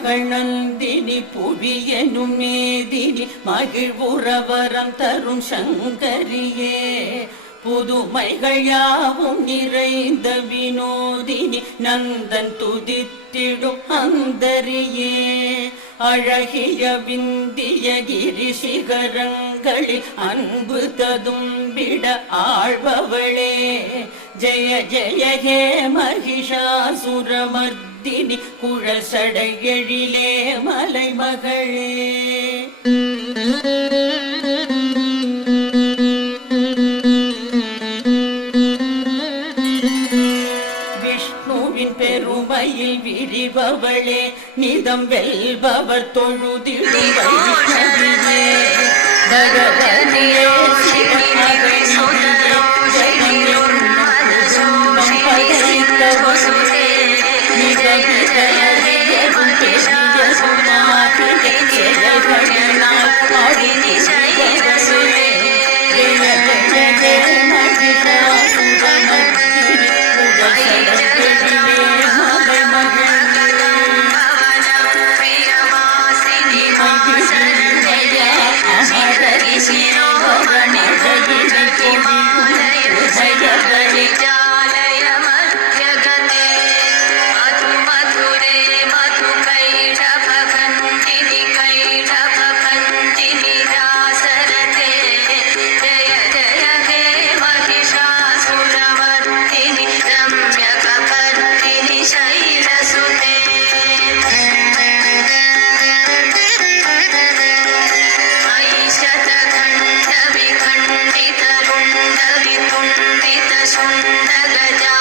மகள் நந்தினி புவியனும் மேதினி மகிழ்வுறவரம் தரும் சங்கரியே புதுமைகள் யாவும் நிறைந்த வினோதினி நந்தன் துதித்திடும் அந்தரியே அழகிய விந்திய கிரி சிகரங்களில் அன்பு ததும்பிட ஆழ்பவளே ஜெய ஜெய ஹே மகிஷாசுரமர்தினி குழசடை எழிலே மலைமகளே. பெருமையில் விரிபவளே நிதம் வெல்பவர் தொழுதிடும் வைஷ்ணவியே பகவதியே சிவமகளே Gajah